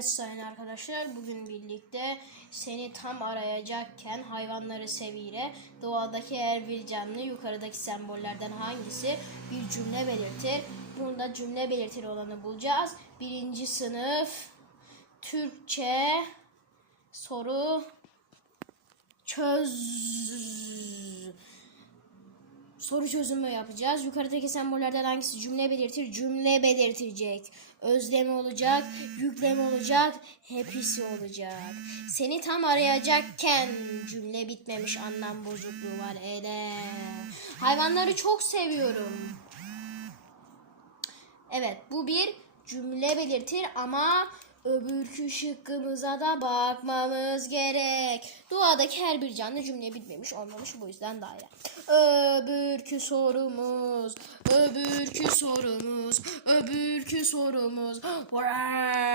Evet sayın arkadaşlar bugün birlikte seni tam arayacakken hayvanları seviyle doğadaki her bir canlı yukarıdaki sembollerden hangisi bir cümle belirtir. Bunda cümle belirtir olanı bulacağız. Birinci sınıf Türkçe soru çöz soru çözümü yapacağız. Yukarıdaki sembollerden hangisi cümle belirtir? Cümle belirtecek. Özlemi olacak, yüklemi olacak, hepsi olacak. Seni tam arayacakken cümle bitmemiş anlam bozukluğu var. Ele. Hayvanları çok seviyorum. Evet bu bir cümle belirtir ama öbürkü şıkkımıza da bakmamız gerek. Doğadaki her bir canlı cümle bitmemiş olmamış bu yüzden daire. Öbürkü sorumuz, öbürkü sorumuz, öbürkü sorumuz. Vaa!